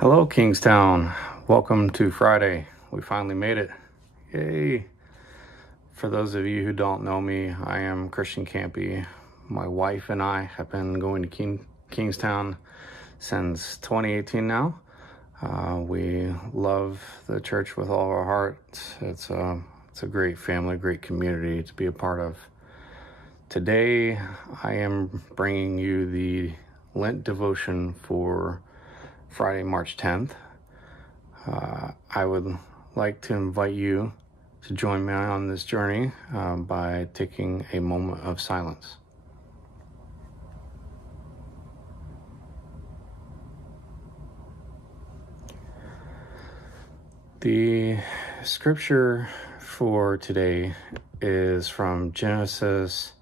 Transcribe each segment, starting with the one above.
Hello, Kingstown. Welcome to Friday. We finally made it. Yay. For those of you who don't know me, I am Christian Kampe. My wife and I have been going to Kingstown since 2018 now. We love the church with all of our hearts. It's a great family, great community to be a part of. Today, I am bringing you the Lent Devotion for Friday, March 10th. I would like to invite you to join me on this journey by taking a moment of silence. The scripture for today is from Genesis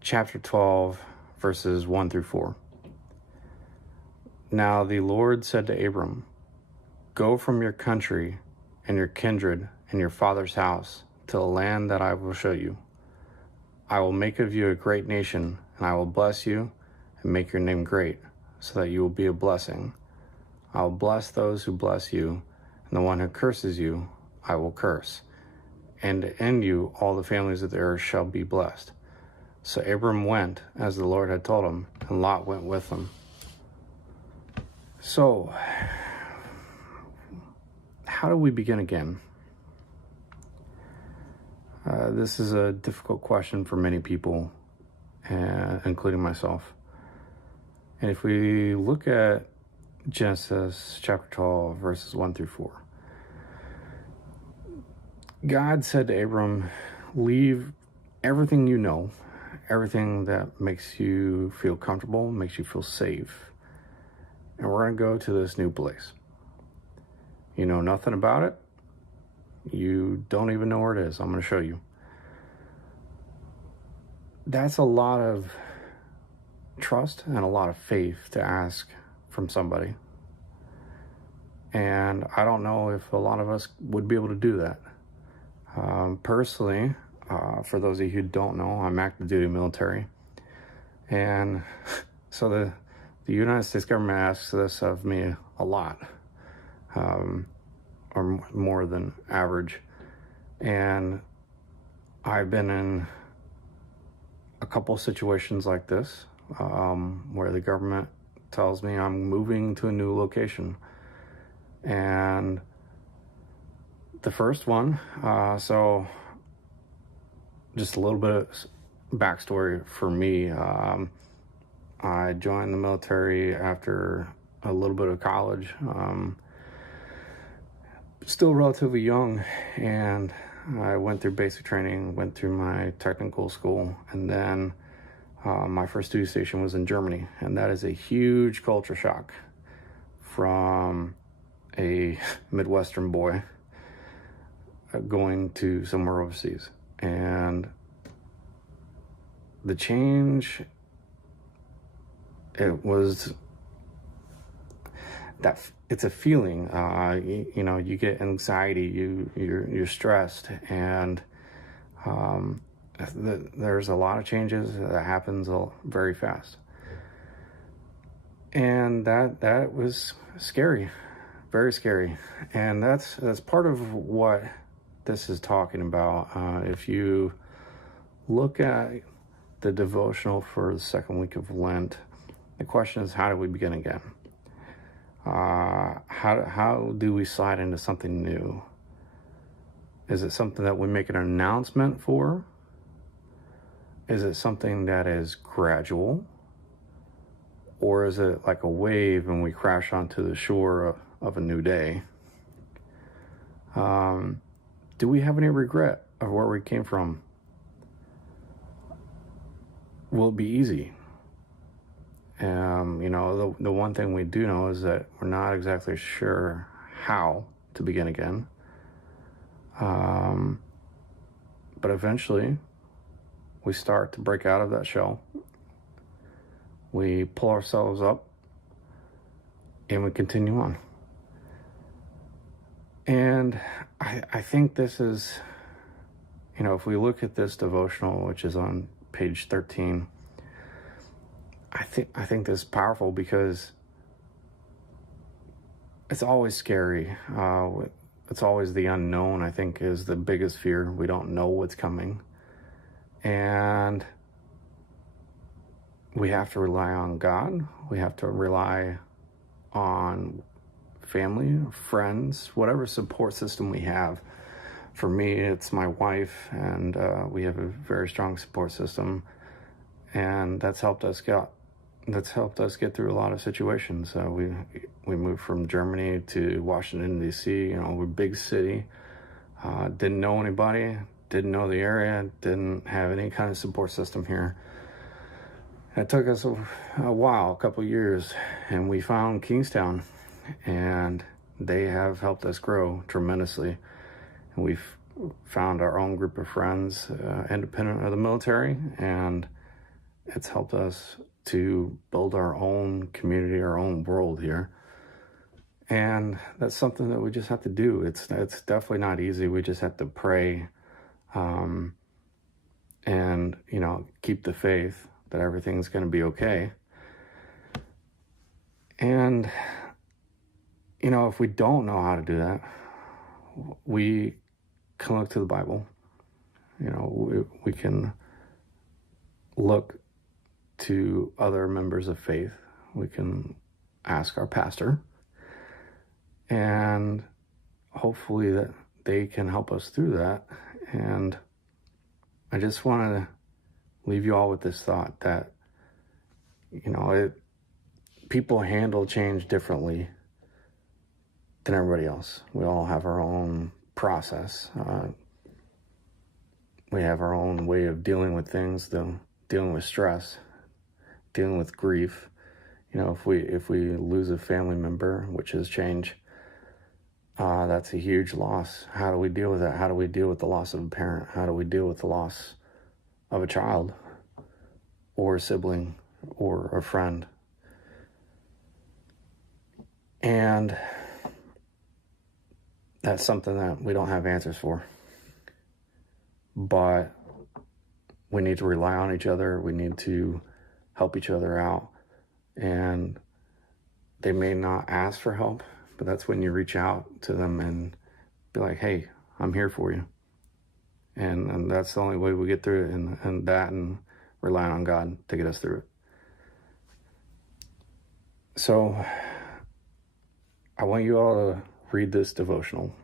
chapter 12, verses 1 through 4. Now the Lord said to Abram, "Go from your country and your kindred and your father's house to the land that I will show you. I will make of you a great nation, and I will bless you and make your name great, so that you will be a blessing. I will bless those who bless you, and the one who curses you I will curse. And in you all the families of the earth shall be blessed." So Abram went as the Lord had told him, and Lot went with him. So, how do we begin again? This is a difficult question for many people, including myself. And if we look at Genesis chapter 12, verses 1 through 4, God said to Abram, leave everything you know, everything that makes you feel comfortable, makes you feel safe, and we're going to go to this new place. You know nothing about it. You don't even know where it is. I'm going to show you. That's a lot of trust and a lot of faith to ask from somebody. And I don't know if a lot of us would be able to do that. Personally, for those of you who don't know, I'm active duty military. And so the United States government asks this of me a lot, or more than average. And I've been in a couple situations like this, where the government tells me I'm moving to a new location. And the first one, so just a little bit of backstory for me. I joined the military after a little bit of college, still relatively young, and I went through basic training, went through my technical school, and then my first duty station was in Germany, and that is a huge culture shock from a Midwestern boy going to somewhere overseas. And the change, it was that it's a feeling, you know, you get anxiety, you're stressed, and there's a lot of changes that happens very fast. And that was scary, very scary. And that's part of what this is talking about. If you look at the devotional for the second week of Lent, the question is, how do we begin again? How do we slide into something new? Is it something that we make an announcement for? Is it something that is gradual? Or is it like a wave and we crash onto the shore of a new day? Do we have any regret of where we came from? Will it be easy? You know, the one thing we do know is that we're not exactly sure how to begin again. But eventually, we start to break out of that shell. We pull ourselves up, and we continue on. And I think this is, you know, if we look at this devotional, which is on page 13, I think this is powerful because it's always scary. It's always the unknown, I think, is the biggest fear. We don't know what's coming. And we have to rely on God. We have to rely on family, friends, whatever support system we have. For me, it's my wife, and we have a very strong support system, and that's helped us get through a lot of situations. We moved from Germany to Washington, D.C., we're a big city. Didn't know anybody, didn't know the area, didn't have any kind of support system here. It took us a while, a couple years, and we found Kingstown, and they have helped us grow tremendously. And we've found our own group of friends, independent of the military, and it's helped us to build our own community, our own world here. And that's something that we just have to do. It's definitely not easy. We just have to pray, and keep the faith that everything's going to be okay. And if we don't know how to do that, we can look to the Bible. We can look to other members of faith. We can ask our pastor, and hopefully that they can help us through that. And I just want to leave you all with this thought that, people handle change differently than everybody else. We all have our own process. We have our own way of dealing with things, dealing with stress, dealing with grief. If we lose a family member, which is change, that's a huge loss. How do we deal with that? How do we deal with the loss of a parent? How do we deal with the loss of a child or a sibling or a friend? And that's something that we don't have answers for. But we need to rely on each other. We need to help each other out. And they may not ask for help, but that's when you reach out to them and be like, hey, I'm here for you. And that's the only way we get through it, and relying on God to get us through it. So I want you all to read this devotional.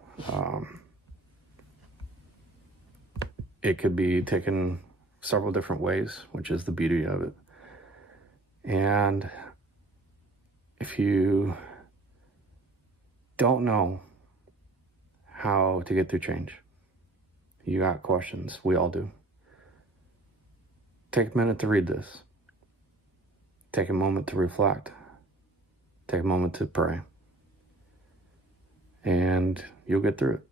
It could be taken several different ways, which is the beauty of it. And if you don't know how to get through change, you got questions, we all do, take a minute to read this. Take a moment to reflect. Take a moment to pray. And you'll get through it.